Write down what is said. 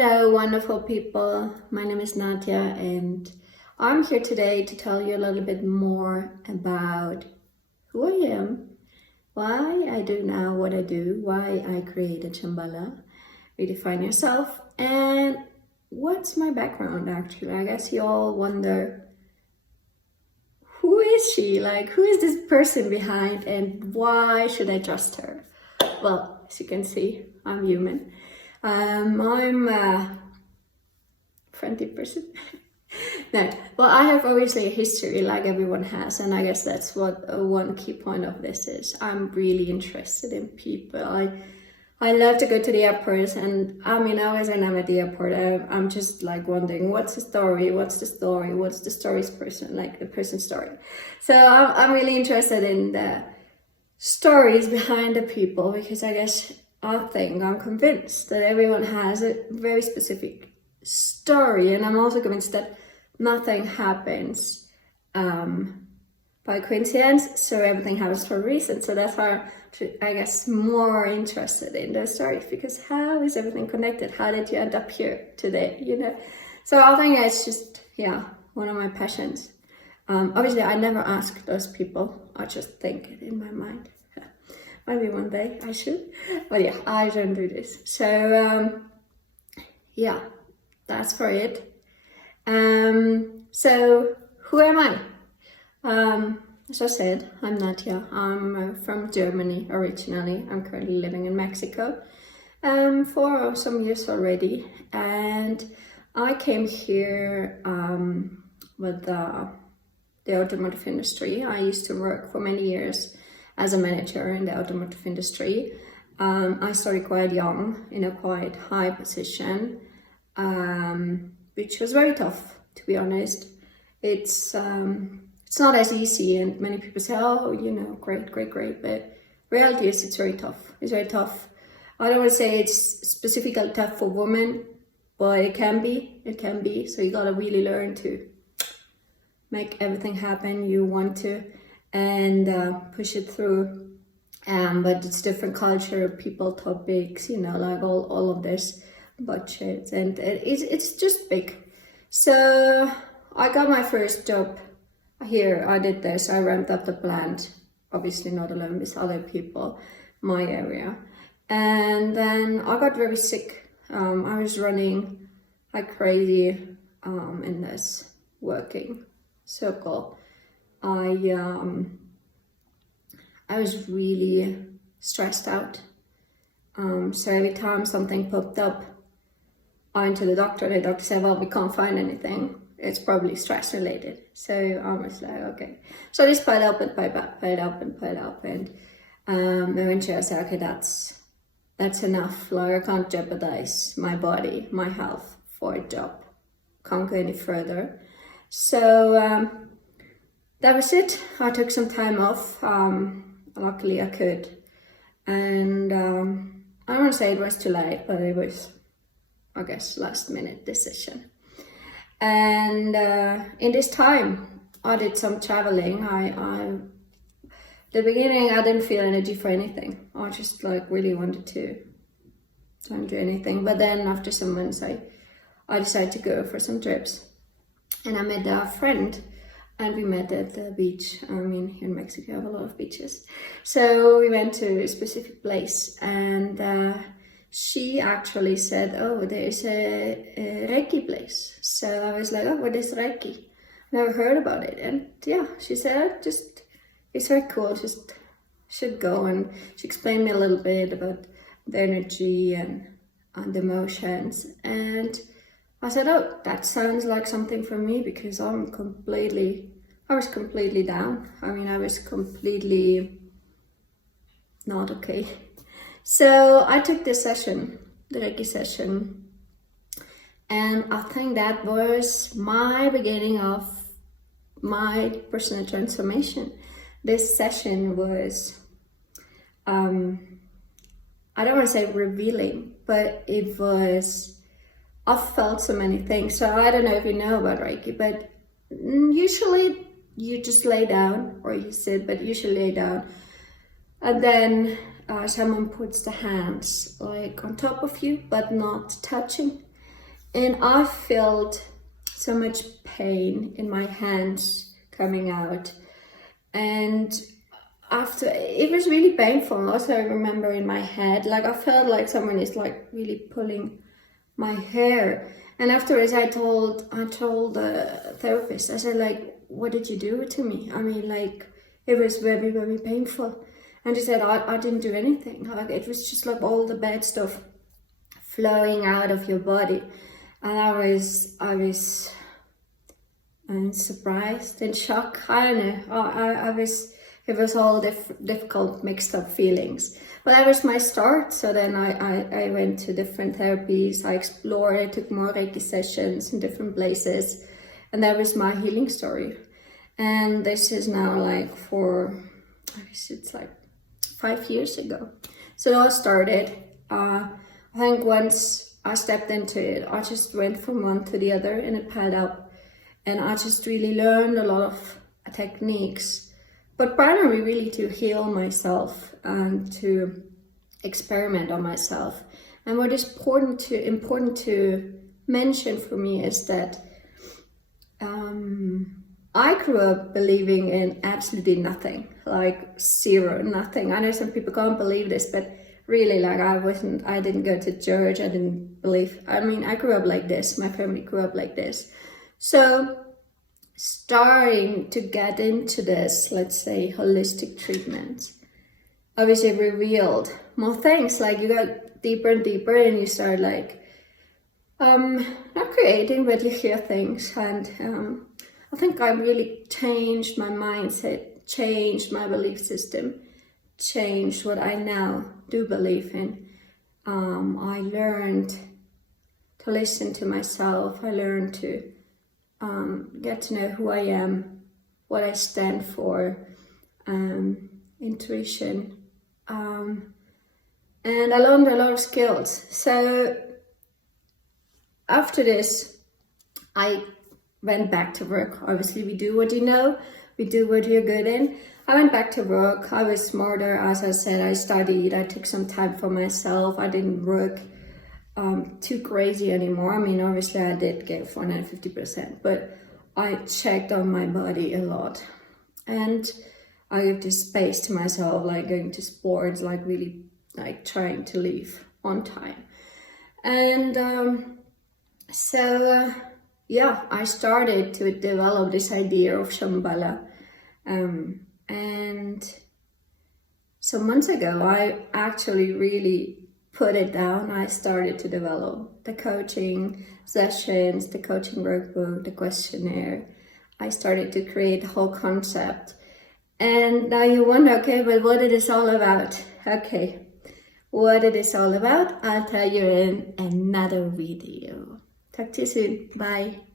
Hello, wonderful people. My name is Nadja, and I'm here today to tell you a little bit more about who I am, why I do now what I do, why I created Shamballah, Redefine Yourself, and what's my background actually. I guess you all wonder, who is she? Like, who is this person behind, and why should I trust her? Well, as you can see, I'm human. I'm a friendly person. No, well, I have obviously a history like everyone has, and I guess that's what one key point of this is. I'm really interested in people. I love to go to the airport, and I mean, always when I'm at the airport, I'm just like wondering, what's the story? What's the story? What's the story's person, like the person's story? So I'm really interested in the stories behind the people, because I'm convinced that everyone has a very specific story, and I'm also convinced that nothing happens by coincidence, so everything happens for a reason. So that's why I'm more interested in those stories, because how is everything connected? How did you end up here today, So I think it's just, one of my passions. Obviously, I never ask those people. I just think it in my mind. Maybe one day I should, but yeah, I don't do this. So that's for it. So who am I? As I said, I'm Nadja. I'm from Germany originally. I'm currently living in Mexico for some years already, and I came here with the automotive industry. I used to work for many years as a manager in the automotive industry. I started quite young in a quite high position, which was very tough, to be honest. It's not as easy, and many people say, oh, great, but reality is it's very tough. It's very tough. I don't want to say it's specifically tough for women, but it can be. So you gotta really learn to make everything happen you want to, and push it through. But it's different culture, people, topics, like all of this, budgets, and it's just big. So I got my first job here. I did this. I ramped up the plant, obviously not alone, with other people, my area. And then I got very sick. I was running like crazy in this working circle. I was really stressed out. So every time something popped up, I went to the doctor said, well, we can't find anything. It's probably stress related. So I was like, okay. So this piled up, and eventually I said, okay, that's enough. Like, I can't jeopardize my body, my health for a job. Can't go any further. So that was it. I took some time off. Luckily I could. And I don't want to say it was too late, but it was, I guess, last minute decision. And in this time, I did some traveling. The beginning, I didn't feel energy for anything. I just really wanted to don't do anything. But then after some months, I decided to go for some trips. And I met a friend, and we met at the beach. I mean, here in Mexico, we have a lot of beaches. So we went to a specific place, and she actually said, oh, there's a Reiki place. So I was like, oh, what is Reiki? Never heard about it. And yeah, she said, it's very cool, just should go. And she explained me a little bit about the energy and the emotions. And I said, oh, that sounds like something for me, because I was completely down. I mean, I was completely not okay. So I took this session, the Reiki session, and I think that was my beginning of my personal transformation. This session was, I don't want to say revealing, but it was, I felt so many things. So I don't know if you know about Reiki, but usually you just lay down, or you sit, but usually lay down. And then someone puts the hands like on top of you, but not touching. And I felt so much pain in my hands coming out. And after, it was really painful. Also, I remember in my head, like I felt like someone is like really pulling my hair. And afterwards I told the therapist, I said like, what did you do to me? I mean, like, it was very, very painful. And she said, I didn't do anything. Like, it was just like all the bad stuff flowing out of your body. And I was surprised and shocked. I don't know. It was all difficult, mixed up feelings. But that was my start. So then I went to different therapies. I explored, I took more Reiki sessions in different places. And that was my healing story. And this is now like it's like 5 years ago. So it all started. I think once I stepped into it, I just went from one to the other and it piled up. And I just really learned a lot of techniques, but primarily really to heal myself and to experiment on myself. And what is important to mention for me is that I grew up believing in absolutely nothing, like zero, nothing. I know some people can't believe this, but really, like, I didn't go to church, I didn't believe. I mean, I grew up like this, my family grew up like this. So starting to get into this, let's say, holistic treatment, obviously revealed more things. Like, you got deeper and deeper and you start like, not creating, but you hear things. And I think I really changed my mindset, changed my belief system, changed what I now do believe in. I learned to listen to myself. I learned to get to know who I am, what I stand for, intuition. And I learned a lot of skills. So after this, I went back to work. Obviously, we do what you know, we do what you're good in. I went back to work. I was smarter, as I said. I studied, I took some time for myself. I didn't work too crazy anymore. I mean, obviously I did give 150%, but I checked on my body a lot. And I gave this space to myself, like going to sports, like really like trying to leave on time. And yeah, I started to develop this idea of Shamballah. And some months ago, I actually really put it down. I started to develop the coaching sessions, the coaching workbook, the questionnaire. I started to create the whole concept. And now you wonder, okay, but what it is all about? Okay, what it is all about, I'll tell you in another video. Talk to you soon. Bye.